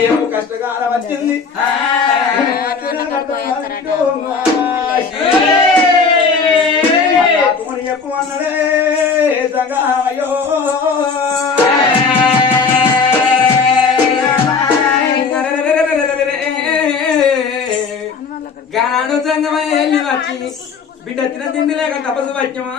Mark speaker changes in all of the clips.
Speaker 1: ఏమో కష్టకాలం వచ్చింది. చెప్పు అన్నడే సగాయో
Speaker 2: గానాడు సంగమై వెళ్ళి వచ్చి బిడ్డ తిన తిండి లేక తపసు పట్టినమా?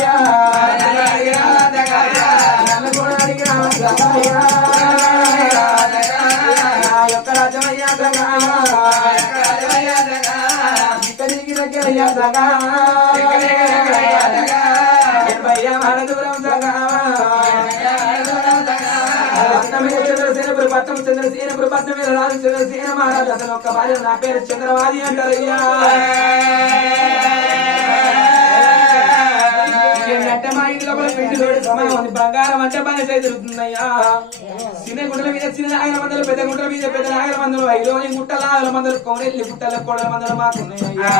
Speaker 2: సంగమయ్య సగా రామ సంగమయ్య సగా చంద్రసేనపురు పట్నం మీద రాజు చంద్రసేన మహారాజు అతను ఒక్క భార్య నా పేరు చంద్రవాది అంటారయ్యా మా ఇంటి ఉంది బంగారం అంటే బాగా తిరుగుతుందయ్యా చిన్న గుంటల మీద చిన్న నాగల మందలు పెద్ద గుంటల మీద పెద్ద నాగల మందలు ఐదో గుట్టల నాగల మందలు కొమరెల్లి గుట్టల కోడల మందలు మాకున్నాయ్యా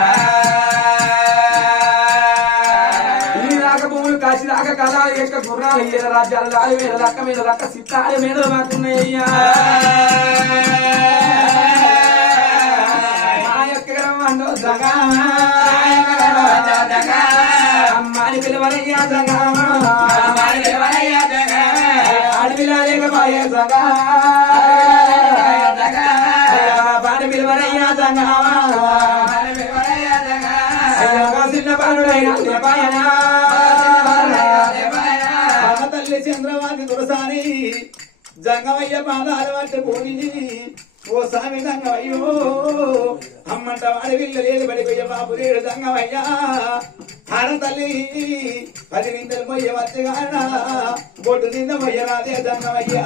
Speaker 2: ఈ రాక భూములు కాసి రాక కళాలు యొక్క గుర్రాలు ఏడ రాజ్యాలు లాలి మీద రక్క మీద రక్క సిత్తాల మీద మాకున్నాయ్యా మా యొక్క గ్రహం జగా. అమ్మాని పిలవనయ్యా జగా. అడవిలా లేకపోయే
Speaker 1: జంగమయ్య పాదాలు పట్టి పోని ఓ స్వామి దంగవయ్యో అమ్మంట వాడి విల్ల లేదు పడిపోయే బాబు లేడు జంగమయ్య ఆడ తల్లి పది నిందలు పోయే వచ్చగాన బొడ్డు నింద పోయే రాదే దంగవయ్యా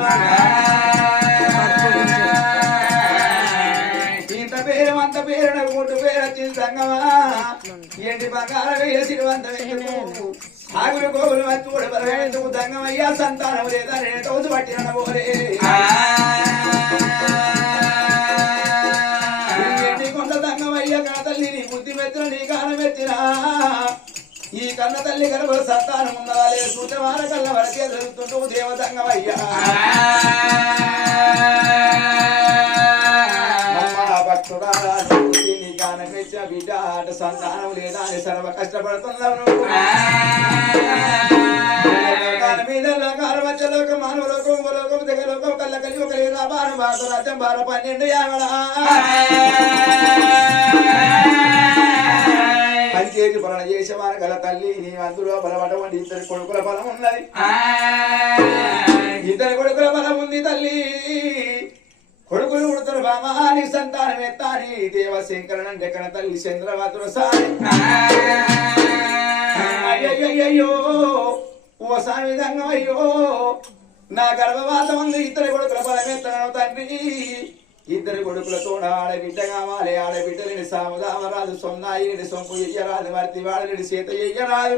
Speaker 1: ఇంత పేరు అంత పేరు నాకు బొడ్డు పేరు వచ్చింది దంగవా ఏంటి బంగార వేసి సిరివంత ఆగులు గోగులు వచ్చి కూడా బలవేందుకు దంగమయ్యా సంతానం లేదా? నేను తోసు పట్టిన పోరే నీ నీ కాలం మెచ్చిన ఈ కన్న తల్లి గర్భ సంతానం ఉన్నదా? లేదు సూచవార కళ్ళ వరకే జరుగుతుంటూ దేవ దంగమయ్యా అమ్మా భక్తుడారా, బిడ్డ. సంతానం లేదా అని సర్వ కష్టపడుతున్నావు నువ్వు. లోకాల లోకం మానవ ఉపలోకం దిగ కళ్ళ కలిగి ఒక లేదా భారం భారత రాజ్యం బార పన్నెండు యావడా. పంచేది పలన చేసేవారు గల తల్లి నీ అందులో బలపడవండి ఇద్దరు కొడుకుల బలం ఉన్నది. ఇద్దరు కొడుకుల బలం ఉంది తల్లి. కొడుకులు ఉడతలు బామాని సంతానం ఎత్తాని దేవశంకరన్ అంటే కన తల్లి చంద్రవాదుల సారి. అయ్యయ్యయ్యో ఓ సామి అయ్యో నా గర్భవాతం ఉంది. ఇద్దరు కొడుకుల బలం ఎత్తను తండ్రి ఇద్దరు కొడుకులతో ఆడబిడ్డ కావాలి ఆడబిడ్డలేని సామదామరాదు సొన్నాయిని సొంపు ఎయ్యరాదు మర్తి వాడలేని సీత ఎయ్యరాదు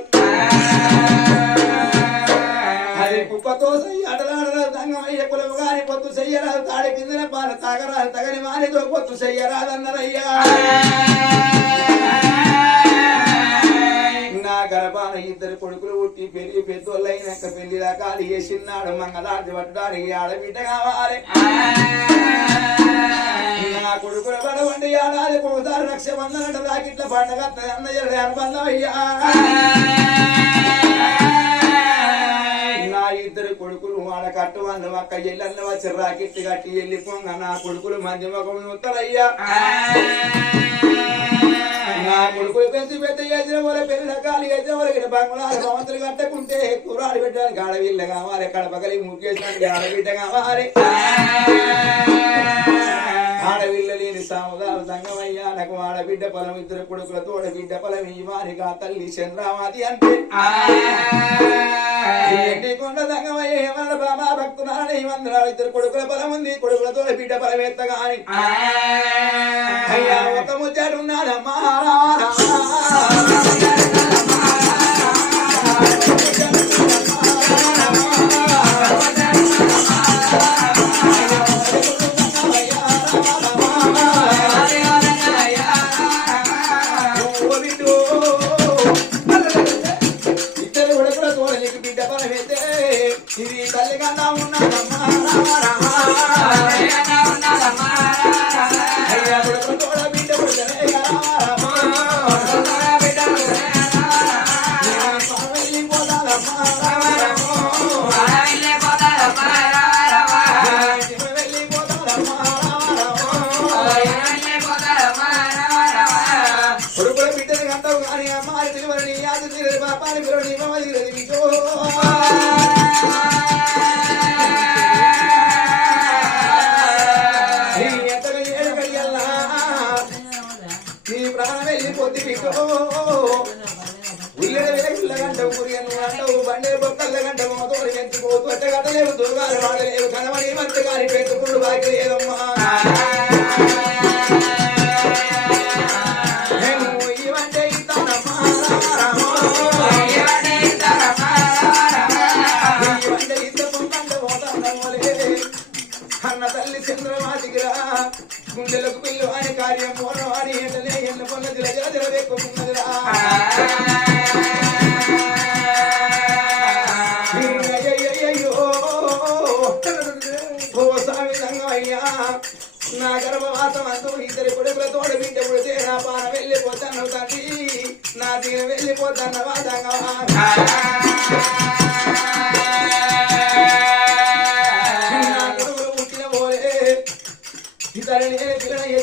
Speaker 1: అది కుప్పతో అటలాడరాదు దంగమయ్య కులము గాని పొత్తు చెయ్యరాదు తాడి కిందన పాల తాగరాదు తగని మానితో పొత్తు చెయ్యరాదు అన్నారయ్యా నా గర్భాన ఇద్దరు కొడుకులు పుట్టి పెళ్ళి పెద్దోళ్ళైనాక పెళ్ళి రకాలు చేసినాడు మంగళార్తి పట్టడానికి ఆడబిడ్డ కావాలి నా కొడుకుల పడవండి ఏడాది పోతారు లక్ష వందలంట రాకిట్ల పండగ అన్నయ్య అనుబంధం అయ్యా నా ఇద్దరు కొడుకులు వాడ కట్టు వంద ఒక్క ఎల్లన్న వచ్చి రాకెట్ కట్టి వెళ్ళిపోగా నా కొడుకులు మధ్య ముఖం ఉత్తరయ్యా నా కొడుకులు పెంచి పెద్ద ఎదిన వాళ్ళ పెళ్ళి రకాలు ఎదిన వాళ్ళ ఇక్కడ బంగాళాలు కట్టకుంటే కూరాలు పెట్టడానికి ఆడవిల్ల కావాలి కడపగలి ముఖ్యేసిన ఆడబిడ్డ కావాలి. ఆడబిడ్డ పొలం ఇద్దరు కొడుకుల తోడ బిడ్డ పొలం ఈ వారిగా తల్లి చంద్రామాది అంటే. కొండ బాబా ఇద్దరు కొడుకుల పొలం ఉంది కొడుకులతో బిడ్డ పొలం ఎత్తగాని. అయ్యా ఒక ముచ్చాడు ఉన్నాడమ్మా అయ్యా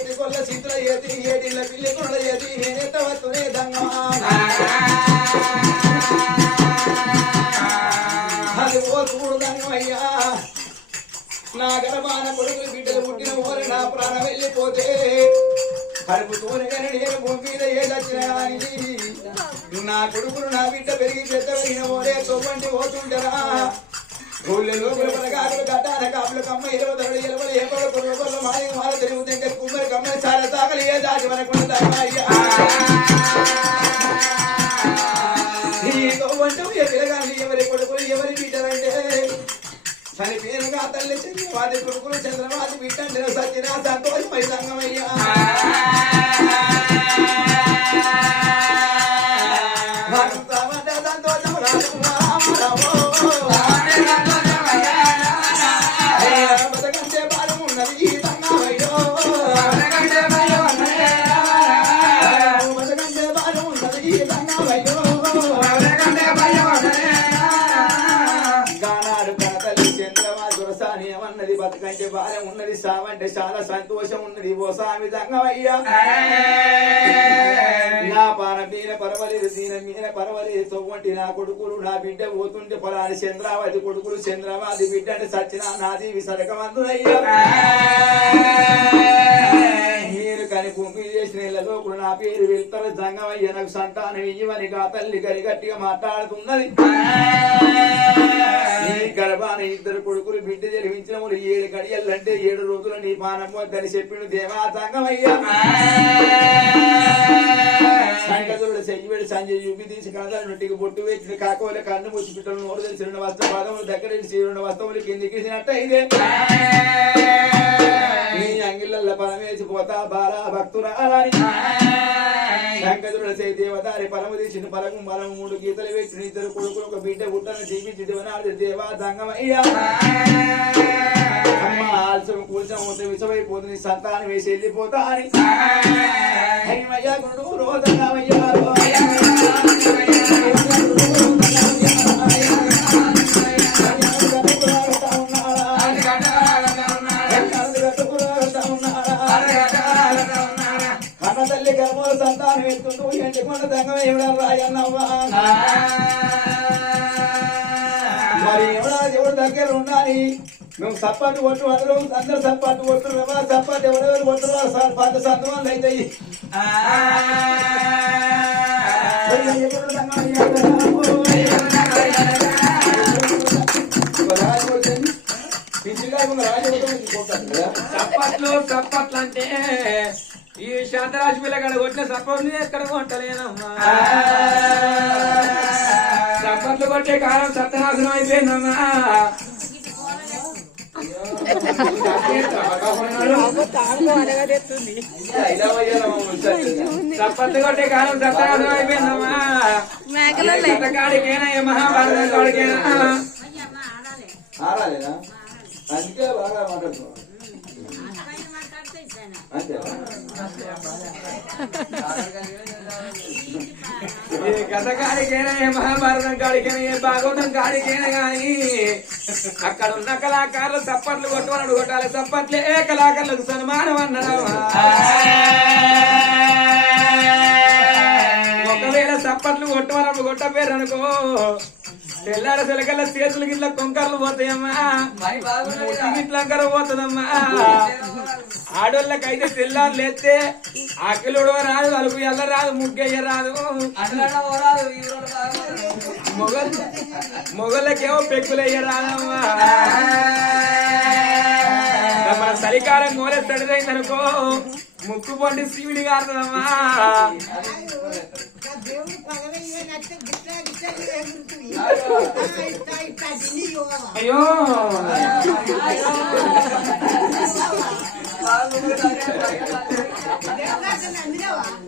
Speaker 1: పిల్లల కొల్ల చిత్ర ఎత్తి ఏటిళ్ళ పిల్లి కొల్ల ఎత్తి నేనెత్త వస్తునే అది దంగమయ్యా. నా గర్భాన కొడుకులు బిడ్డలు పుట్టిన ఓరి నా ప్రాణం వెళ్ళిపోతే కడుపుతోనే కానీ నేను భూమి మీద నా కొడుకులు నా బిడ్డ పెరిగి పెద్ద పెరిగిన ఓరే చూపండి పోతుంటారా ఊళ్ళో లోపల పలకాకులు కమ్మ ఇరవై తరడు ఇరవై ఏ కొడుకు లోపల మాది మాల తెలుగు కుమ్మరి కమ్మ చాలా తాకలు ఏ దాటి మనకుండా ఎవరి కొడుకులు ఎవరి బిడ్డలంటే? చనిపోయినగా తల్లి చంద్రవాది కొడుకులు చంద్రవాది బిడ్డండి సత్యనా సంతోషమై సంగమయ్యా. సంతోషం ఉన్నది ఓ సామి దంగమయ్యా నా పాన మీన పర్వలేదు దీన మీన పర్వలేదు. తొవ్వంటి నా కొడుకులు నా బిడ్డ పోతుంటే పొలాని చంద్రావతి కొడుకులు చంద్రవాది బిడ్డ అంటే సచిన నాది విసరకమందునయ్యా మీరు కని కుంపి చేసిన ఇళ్ళలో కూడా నా పేరు వెళ్తారు. జంగమయ్య నాకు సంతానం ఇయ్యమని కా తల్లి కరి గట్టిగా మాట్లాడుతున్నది. గర్భాన ఇద్దరు కొడుకులు బిడ్డ జరిపించిన వాళ్ళు ఏడు గడియలంటే ఏడు రోజులు నీ పానం వద్దని చెప్పిండు దేవా జంగమయ్య సంగతుడు చెయ్యి సంజయ్ చూపి తీసి కనదాలు నొట్టికి బొట్టు వేసిన కాకోలే కన్ను మూసి పిట్టలు నోరు తెలిసి రెండు వస్త్ర పాదములు దగ్గర రెండు వస్త్రములు కిందికి ఇదే నీ అంగిళ్ళ పరమేసి పోతా బాలా భక్తురాలని శంకరుడు సే దేవదారి పరము తీసిన పరము బలము మూడు గీతలు వేసిన ఇద్దరు కొడుకులు ఒక బిడ్డ గుట్టను జీవించి దేవనాడు దేవా దంగమయ్యా అమ్మ ఆల్సం కూల్సం ఉంటే విషమైపోతుంది సంతానం వేసి వెళ్ళిపోతా అని హరిమయ్య గురుడు రోదనమయ్య కన్న సప్పాటు కొట్టు అందరూ అందరు సప్పాటు కొట్టు ఎవరు సప్పాటు ఎవరెవరు కొట్టున్నారు సార్? పాత సంతమాలు అవుతాయి
Speaker 2: చప్పట్లు చప్పట్లు అంటే ఈ శాంతరాజు పిల్లగాడ కొట్టిన సప్పట్లు ఎక్కడ కొట్టలేనమ్మా. చప్పట్లు కొట్టే కాలం సత్యనాశనం అయిపోయిందమ్మా.
Speaker 3: మేకలే
Speaker 1: అందుకే బాగా మాట్లాడుతున్నావు. అంతే
Speaker 2: ఏ కథ కాడికైనా ఏ మహాభారతం కాడికైనా ఏ భాగవతం కాడికైనా కానీ అక్కడ ఉన్న కళాకారులు చప్పట్లు కొట్టుకున్నాడు కొట్టాలి సప్పట్లే కళాకారులకు సన్మానం అన్నాడు. ఒకవేళ చప్పట్లు కొట్టమన్నప్పుడు కొట్టపోయారు అనుకో తెల్లార సెలకల్ల చేతులు గిట్ల కొంకర్లు పోతాయమ్మా. ముట్టి గిట్ల అంకర పోతుందమ్మా. ఆడోళ్ళకైతే తెల్లారు లేస్తే ఆకలిడు రాదు అలుపు ఎల్ల రాదు ముగ్గయ్య రాదు. మొగల్ మొగళ్ళకేమో పెక్కులయ్య రాదమ్మా. మన చలికాలం గోలే తడిదైందనుకో ముక్కు పొండి శివుడి. అయ్యో?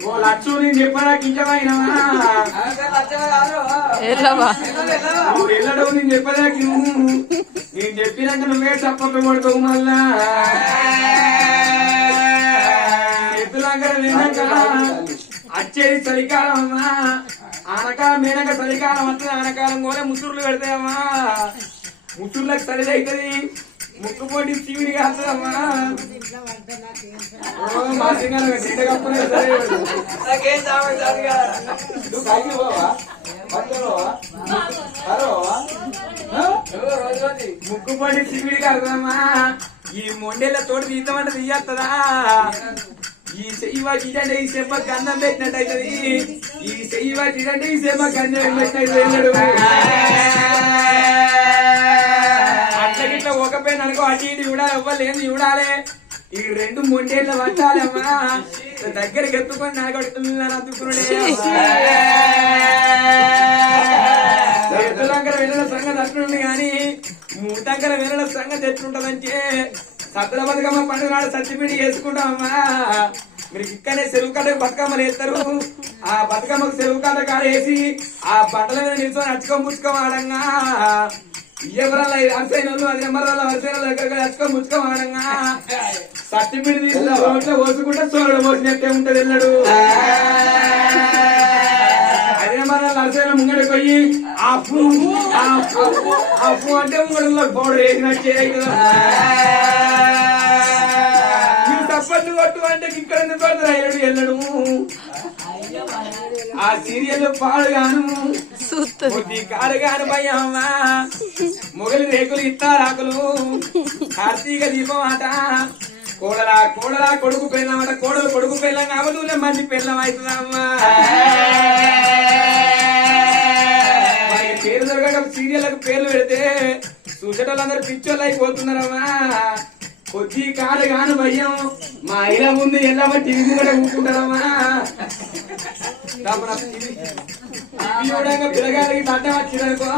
Speaker 2: ఓ లచ్చు నేను చెప్పరా కించమైనవా వెళ్ళడం నేను చెప్పదాకి నువ్వు నేను చెప్పినాక నువ్వే చప్పట్లు కొడతావు మళ్ళా అచ్చేది విన్నాక వచ్చేది చలికాలం అమ్మా ఆనకాలం మీనక చలికాలం అంటే ఆనకాలం కూడా ముసురులు పెడతాయమ్మా. ముసురులకు చలి అవుతుంది ముక్కుపోటీ శివుడి కాస్తుందమ్మా.
Speaker 3: ఇట్లా పడ్డా నాకేం
Speaker 1: నువ్వు పోవా?
Speaker 2: సివిడి ఈ మొండేళ్ళ తోటి తీద్దామంటే తీయత్తదా? ఈ చెయ్యి ఇదంటే ఈ సెప్ప గంధం పెట్టినట్టు అవుతుంది ఈ చెయ్యి ఇదంటే ఈ సెప్ప గంధం పెట్టినట్టు వెళ్ళడు అట్లా గిట్ల ఒక పేరు అనుకో అటు ఇటు చూడాలి ఇవ్వలేదు లేదు చూడాలి. ఈ రెండు మొండేళ్ళ పట్టాలమ్మా దగ్గరికి ఎత్తుకొని నాగొడుతున్నాను అతుక్కునే ఎద్దులంకర వెళ్ళిన సంగతి అట్లుంది కానీ మూతంకర వెళ్ళిన సంగతి ఎట్లుంటదంటే సత్తుల బతుకమ్మ పండుగ నాడు సత్తిపిండి చేసుకుంటామమ్మా. మీరు ఇక్కడనే చెరువు కాడ బతుకమ్మలు వేస్తారు. ఆ బతుకమ్మకు చెరువు కాడ కాడ వేసి ఆ బట్టల మీద నిల్చొని అచ్చుకొని పుచ్చుకొని ఆడంగా ఎవరల్లా అరిసైన వాళ్ళు అది నెంబర్ వల్ల అరిసైన దగ్గర అచ్చుకొని పుచ్చుకొని ఆడంగా సత్తిపిండి తీసుకుని రోడ్లో పోసుకుంటే చోరడు పోసినట్టే ఉంటుంది వెళ్ళడు అదే మన నరసేన ముంగడికి పోయి అప్పు అప్పు అప్పు అంటే ముంగడిలో పౌడర్ వేసినట్టే తప్పట్లు కొట్టు అంటే ఇక్కడ కొడతారు? ఎల్లడు ఎల్లడు ఆ సీరియల్ పాడుగాను బుద్ధి కాడుగాను భయమ్మా మొగలి రేకులు ఇత్తారాకులు కార్తీక దీపం ఆట. కోడలా కోడలా కొడుకు పెళ్ళమాట కోడలు కొడుకు పెళ్ళం కాబట్టి మంచి పెళ్ళం అవుతుందమ్మా పేరు దొరకక సీరియల్లకు పేర్లు పెడితే చూసేటోళ్ళందరూ పిచ్చోళ్ళు అయిపోతున్నారమ్మా. కొద్ది కాడు కాను భయం మా ఇలా ముందు ఎల్లమ్మ టీవీ కూడా చూడంగా పిల్లగారికి దండం వచ్చిందనుకో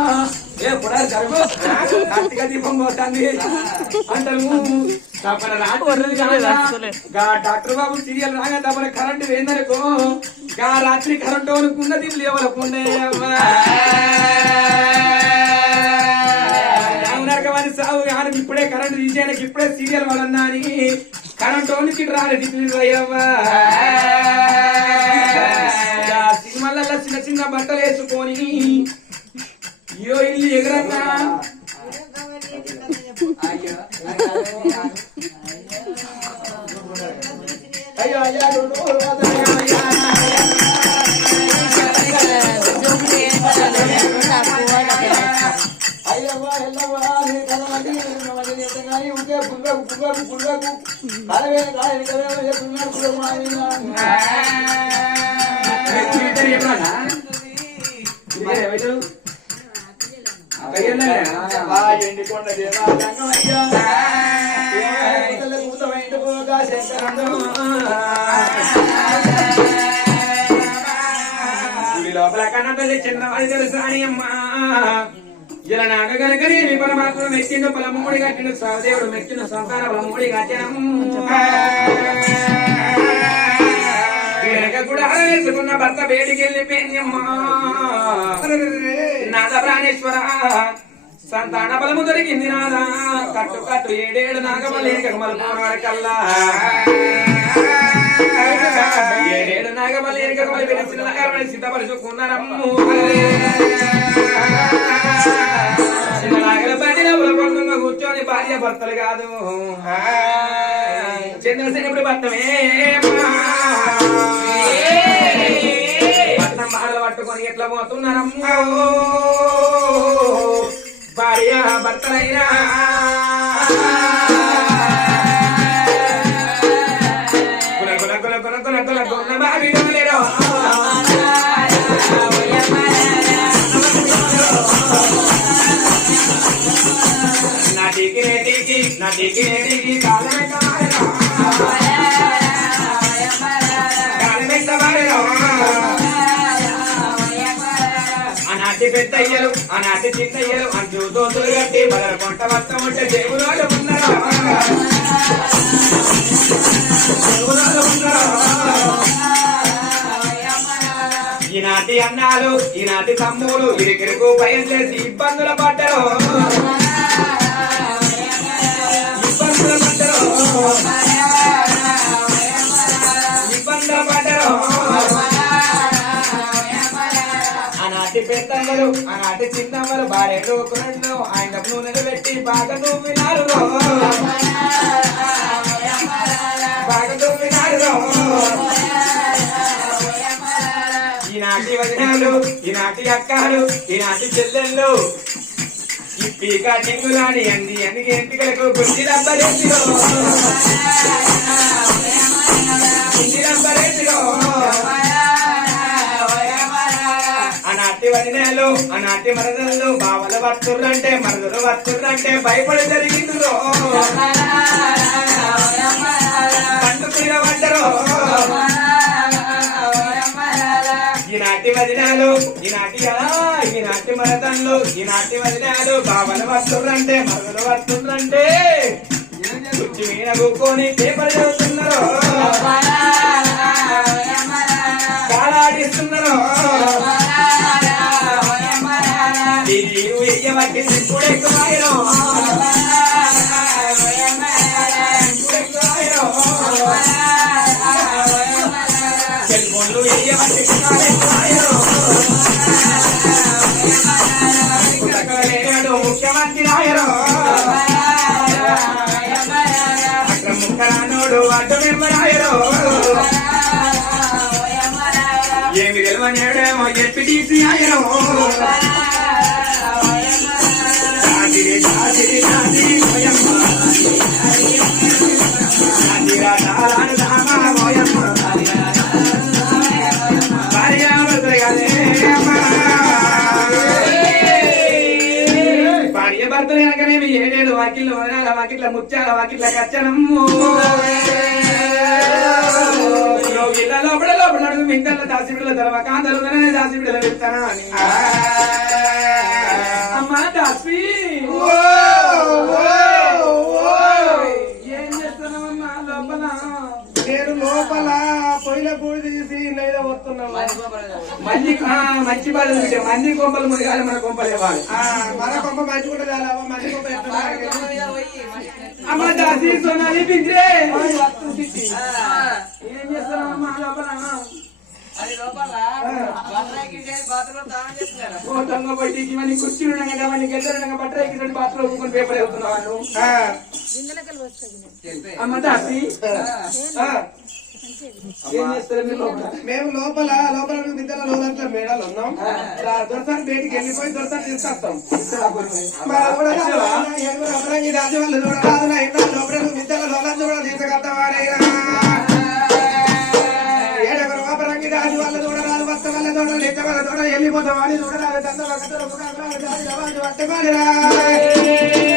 Speaker 2: ఏ జరుగు దీపం పోతుంది. అంటారు తప్పన రాత్రి డాక్టర్ బాబు సీరియల్ రాగా తప్పన కరెంట్ వేందనుకో గా రాత్రి కరెంట్ అనుకున్నది లేవలకుండే నరకమని సాగు కానీ ఇప్పుడే కరెంట్ తీసేయడానికి ఇప్పుడే సీరియల్ పడన్నా అని. కరెంట్ ఓనికి రాలేదు సినిమాలలో చిన్న చిన్న బట్టలు వేసుకొని అయ్యో ఇల్లు ఎగరంగా
Speaker 1: అయ్యో అయ్యా. ఎల్లవ్వా నీ కలవటి మళ్ళీ నీకు కానీ ఉంటే పుల్లకు ఎండికొండ పోగా
Speaker 2: గుడి లోపల కన్నతల్లి చిన్నవాడి తెలుసు అని అమ్మా. ఇలా నాగ గనకని మీ పరమాత్మ మెచ్చిండు పలమూడి కట్టిన సహదేవుడు మెచ్చిన సంతాన పలమూడి కట్టడం కూడా వేసుకున్న భర్త వేడికెళ్ళి వెళ్ళిపోయిందమ్మా నాద ప్రాణేశ్వర సంతాన బలము దొరికింది నాదా. కట్టు కట్టు ఏడేడు నాగమల్లి కమల కల్లా. ఏడేడు నాగమల్లి కమల వెలిసిన నాగమల్లి సిద్ధపరుచుకున్నారమ్ము నాగల కూర్చొని భార్య భర్తలు కాదు. చంద్రసేనుడి భర్తమే పట్నం బాధలు పట్టుకొని ఎట్లా పోతున్నారమ్మో. భార్య భర్తలైనా. అనాటి పెద్దయ్యలు ఆనాటి చిన్నయ్యలు అంచు దోతులు కట్టి బదల కొంట వస్త్రం ఉంటే దేవుడు ఉన్నారా? ఉన్నారా? ఈనాటి అన్నాలు ఈనాటి తమ్ములు ఇరికిరుకు భయం చేసి ఇబ్బందుల పడ్డారు. ఆనాటి పెద్దమ్మలు ఆనాటి చిన్నమ్మలు భార్యలు కొనట్లు ఆయన నూనెలు పెట్టి బాగా నువ్వినారు బాగా నువ్వినారు ఈనాటి వదినాలు ఈనాటి అక్కలు ఈనాటి చెల్లెళ్ళు ఈ పీక అంది. అందుకే ఎంటికలకు గుండి రంబరేసిలో గుండి రంబరేసిలో అనాటి వదినాలు అనాటి మరదలు బావల వస్తుర్రంటే మరదలు వస్తుర్రంటే భయపడి జరిగిందో పండుకున్న పడ్డరు. ఈనాటి మదినాలు ఈనాటి ఈనాటి మరదళ్ళు ఈనాటి మదినాలు బావల వస్తుండ్రంటే మరదలు వస్తుండ్రంటే కుర్చీ మీద కూకొని పేపర్ చదువుతున్నారు కాలాడిస్తున్నారు ఇది వెయ్యవట్టి అడ్డు మెంబరాయరు ఏమి గెలవనేడేమో ఎప్పిటీసీ ఆయరు జాతిరి జాతిరి జాతిరి మోయమ్మ వాకిళ్ళు వదనాల వాకిట్ల ముత్యాల వాకిట్ల కచ్చనమ్ము లోపల లోపల అడుగు మింతల దాసి బిడ్డల తలవ కాంతలు దాసి బిడ్డల వెళ్తానా అని. అమ్మా దాసి ఏం చేస్తున్నావమ్మా లోపల?
Speaker 4: నేను లోపల పొయ్యిల పూడి వస్తున్నాను
Speaker 2: మంచి బాధ మంది కొంపలు మునిగాలి మన కొంపలు ఇవ్వాలి
Speaker 4: ఆ, మన కొమ్మ మంచి కూడా
Speaker 2: అమ్మ దాసి సోనాలి బింద్రే ఏం లోపల? బయటికి కుర్చీలు బాత్రూమ్ ఒప్పుకొని పేపర్ వెళ్తున్నాను అమ్మ దాసి
Speaker 4: మేము లోపల లోపల మిద్దల లోపల మేడలు ఉన్నాం. బయటికి వెళ్ళిపోయి తీసుకొస్తాం. మా కూడా ఏడుగురు అమరంగి రాజు వాళ్ళు చూడరాదు నా ఇంట్లో లోపల మిద్దల లోపల కూడా తీసుకొస్తావారైనా ఏడుగురు అమరంగి రాజు వాళ్ళు చూడరాదు భర్త వల్ల చూడ నిత్య వల్ల చూడ వెళ్ళిపోతాం అని చూడరాదు తండ్రి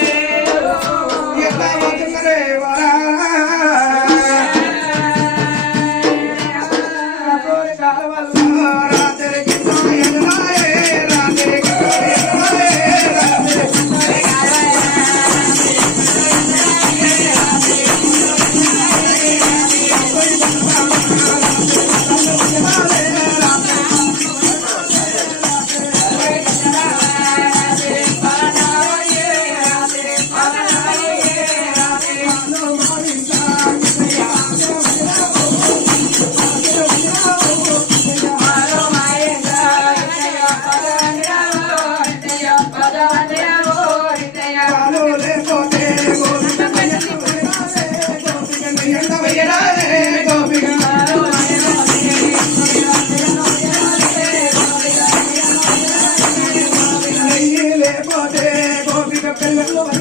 Speaker 4: పోతే గోపిక పిల్లలు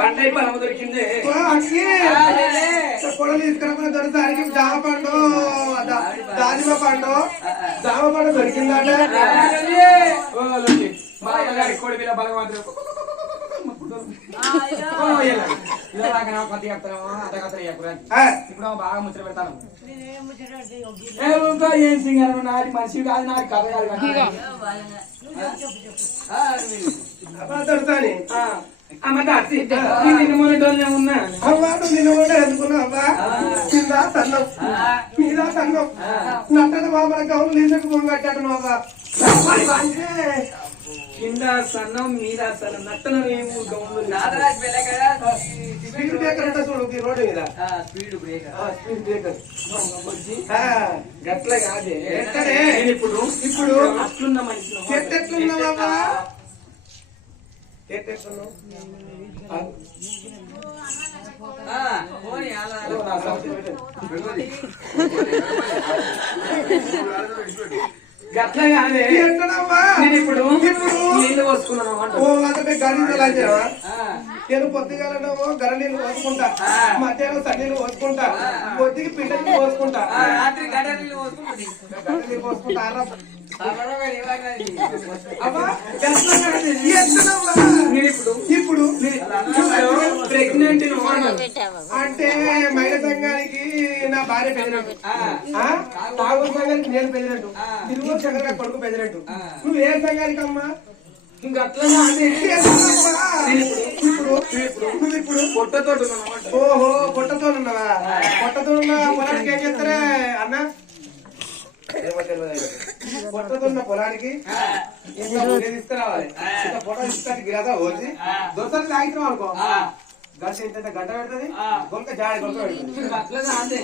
Speaker 2: పంటై పొలం దొరికింది.
Speaker 4: పొలం తీసుకురాకుండా దొరసారికి జామ పండు దా- దానిమ్మ పండు. జామ పండు దొరికిందంటే.
Speaker 2: కోడి పిల్ల బలగవంతుడు
Speaker 4: ఆ,
Speaker 2: ఇప్పుడు ఏ ఊరుకో, ఏం సింగారం నాటి మనిషి కాదు నాటి కథ కాదు కానీ.
Speaker 4: అవ్వా దొరసాని
Speaker 2: ఆ, అమ్మ దాసి ఈ నిన్ను మొన్నటోళ్ళనే ఉన్నా
Speaker 4: అవ్వా నువ్వు నిన్ను కూడా ఎందుకున్నావా కింద సన్నం మీద సన్నం నట్టని బాబల గౌన్ లీజకు పొంగట్టాడు నువ్వా
Speaker 2: కింద సన్నం మీద సన్నం నట్టన ఏమో
Speaker 4: స్పీడ్ బ్రేకర్ అంటే చూడు రోడ్డు మీద. Speed breaker. Speed breaker.
Speaker 2: గట్ల కాదే. ఇప్పుడు
Speaker 4: ఇప్పుడు
Speaker 2: అట్లున్న మనిషిని
Speaker 4: చెట్టు ఎట్లున్నావా? చెట్టు
Speaker 2: గట్ల కాదే నేను ఇప్పుడు నీళ్ళు పోసుకున్నాను
Speaker 4: ఓ
Speaker 2: అంట
Speaker 4: అంటే గడి లాంటివా నేను పొద్దుగాలనేమో గర నీళ్ళు పోసుకుంటా. మధ్యాహ్నం సన్నీళ్ళు పోసుకుంటా. పొద్దుకి పిండకి పోసుకుంటా.
Speaker 2: రాత్రి నీళ్ళు
Speaker 4: గడ్డ నీళ్ళు పోసుకుంటా.
Speaker 2: ఇప్పుడు ప్రెగ్నెంట్
Speaker 4: అంటే మహిళ సంఘానికి నా భార్య పెదినట్టు తాగు సంఘానికి నేను పెదినట్టు తిరుగు సంఘానికి కొడుకు పెదినట్టు నువ్వు ఏ సంఘానికి అమ్మా
Speaker 2: ఇంకా అట్లనే అదే
Speaker 4: ఇప్పుడు ఇప్పుడు
Speaker 2: పొట్టతో
Speaker 4: ఓహో పొట్టతో ఉన్నావా? పొట్టతో ఉన్న పొలానికి ఏం చేస్తారా అన్న? ఏమో తెలియదు ఆయనకి. పొట్టతో ఉన్న పొలానికి తీసుకురావాలి ఇంత పొట్ట తీసుకొని గిరాదా వచ్చి దొరసారి తాగితే అనుకో గంట ఇంత గంట పెడుతుంది గొంక జాడి గొంక పెడుతుంది